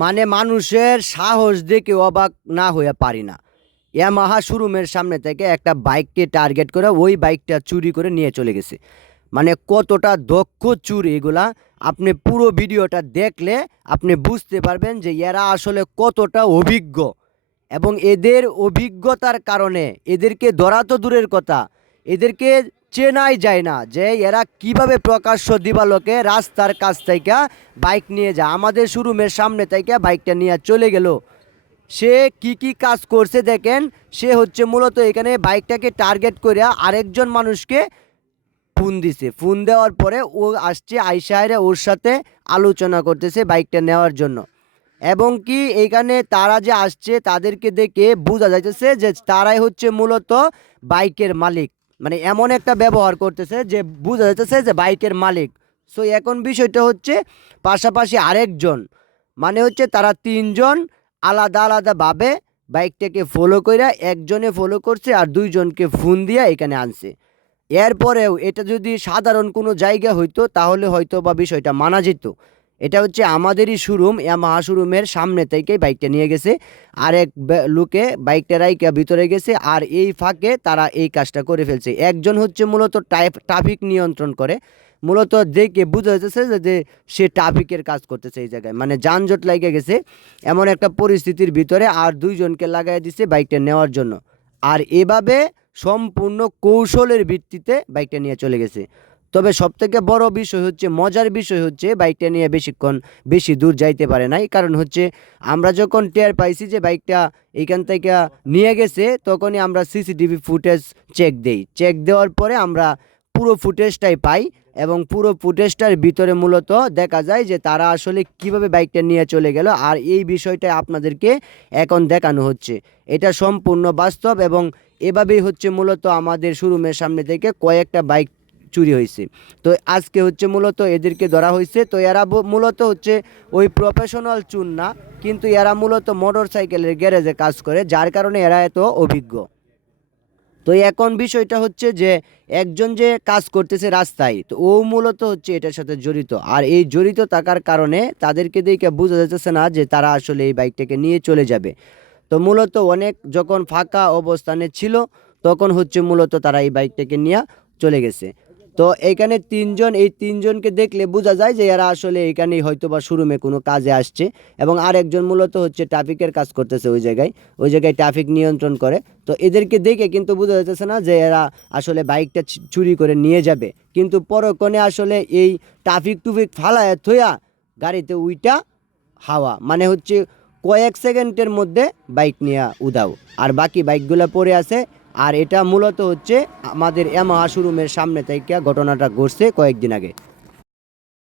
মানে মানুষের সাহস দেখে অবাক না হয়ে পারি না। ইয়ামাহা শোরুমের সামনে থেকে একটা বাইককে টার্গেট করে ওই বাইকটা চুরি করে নিয়ে চলে গেছে। মানে কতটা দক্ষ চুর এগুলা, আপনি পুরো ভিডিওটা দেখলে আপনি বুঝতে পারবেন যে এরা আসলে কতটা অভিজ্ঞ। এবং এদের অভিজ্ঞতার কারণে এদেরকে ধরা তো দূরের কথা, এদেরকে চেনাই যায় না যে এরা কিভাবে প্রকাশ্য দিবালোকে রাস্তার কাছ থেকে বাইক নিয়ে যায়। আমাদের শোরুমের সামনে থেকে বাইকটা নিয়ে চলে গেল। সে কি কাজ করছে দেখেন। সে হচ্ছে মূলত এখানে বাইকটাকে টার্গেট করে আরেকজন মানুষকে ফোন দিছে। ফোন দেওয়ার পরে ও আসছে, আইসায়রে ওর সাথে আলোচনা করতেছে বাইকটা নেওয়ার জন্য। এবং কি এখানে তারা যে আসছে তাদেরকে দেখে বোঝা যাইতেছে যে তারাই হচ্ছে মূলত বাইকের মালিক। মানে এমন একটা ব্যবহার করতেছে যে বোঝা যাইতেছে যে বাইকের মালিক। সো এখন বিষয়টা হচ্ছে পাশাপাশি আরেকজন, মানে হচ্ছে তারা তিনজন আলাদা আলাদাভাবে বাইকটাকে ফলো করে, একজনে ফলো করছে আর দুইজনকে ফোন দিয়ে এখানে আনছে। এরপরেও এটা যদি সাধারণ কোনো জায়গা হইতো তাহলে হয়তো বা বিষয়টা মানা যেত। এটা হচ্ছে আমাদেরই শোরুম, ইয়ামাহা শোরুমের সামনে থেকেই বাইকটা নিয়ে গেছে। আরেক লোকে বাইকটা রাইকা ভিতরে গেছে, আর এই ফাঁকে তারা এই কাজটা করে ফেলছে। একজন হচ্ছে মূলত ট্রাফিক নিয়ন্ত্রণ করে, মূলত দেখে বোঝা যাচ্ছে যে সে ট্রাফিকের কাজ করতেছে এই জায়গায়। মানে যানজট লাগিয়ে গেছে এমন একটা পরিস্থিতির ভিতরে, আর দুইজনকে লাগাই দিছে বাইকটা নেওয়ার জন্য। আর এভাবে সম্পূর্ণ কৌশলের ভিত্তিতে বাইকটা নিয়ে চলে গেছে। তবে সবথেকে বড় বিষয় হচ্ছে, মজার বিষয় হচ্ছে বাইকটা নিয়ে বেশি দূর যাইতে পারে নাই। কারণ হচ্ছে আমরা যখন টের পাইছি যে বাইকটা এইখান থেকে নিয়ে গেছে, তখনই আমরা সিসিটিভি ফুটেজ চেক দেওয়ার পরে আমরা পুরো ফুটেজটাই পাই। এবং পুরো ফুটেজটার ভিতরে মূলত দেখা যায় যে তারা আসলে কিভাবে বাইকটা নিয়ে চলে গেল। আর এই বিষয়টা আপনাদেরকে এখন দেখানো হচ্ছে। এটা সম্পূর্ণ বাস্তব এবং এভাবেই হচ্ছে মূলত আমাদের শোরুমের সামনে থেকে কয়েকটা বাইক চুরি হয়েছে। তো আজকে হচ্ছে মূলত এদেরকে ধরা হয়েছে। তো এরা মূলত হচ্ছে ওই প্রফেশনাল চুর না, কিন্তু এরা মূলত মোটর সাইকেলের গ্যারেজে কাজ করে, যার কারণে এরা এত অভিজ্ঞ। তো এখন বিষয়টা হচ্ছে যে একজন যে কাজ করতেছে রাস্তায়, তো ও মূলত হচ্ছে এটার সাথে জড়িত। আর এই জড়িত থাকার কারণে তাদেরকে দেখে বোঝা যাচ্ছে না যে তারা আসলে এই বাইকটাকে নিয়ে চলে যাবে। তো মূলত অনেক যখন ফাঁকা অবস্থানে ছিল তখন হচ্ছে মূলত তারা এই বাইকটাকে নিয়ে চলে গেছে। তো এইখানে তিনজন, এই তিনজনকে দেখলে বোঝা যায় যে এরা আসলে এইখানেই হয়তো বা শোরুমে কোনো কাজে আসছে। এবং আরেকজন মূলত হচ্ছে ট্রাফিকের কাজ করতেছে ওই জায়গায় ট্রাফিক নিয়ন্ত্রণ করে। তো এদেরকে দেখে কিন্তু বোঝা যাচ্ছে না যে এরা আসলে বাইকটা চুরি করে নিয়ে যাবে। কিন্তু পরক্ষণে আসলে এই টুফিক ফালায় থইয়া গাড়িতে উইটা হাওয়া, মানে হচ্ছে কয়েক সেকেন্ডের মধ্যে বাইক নিয়ে উদাও, আর বাকি বাইকগুলো পড়ে আছে। আর এটা মূলত হচ্ছে আমাদের ইয়ামাহা শোরুমের সামনে থেকে ঘটনাটা ঘটছে কয়েকদিন আগে।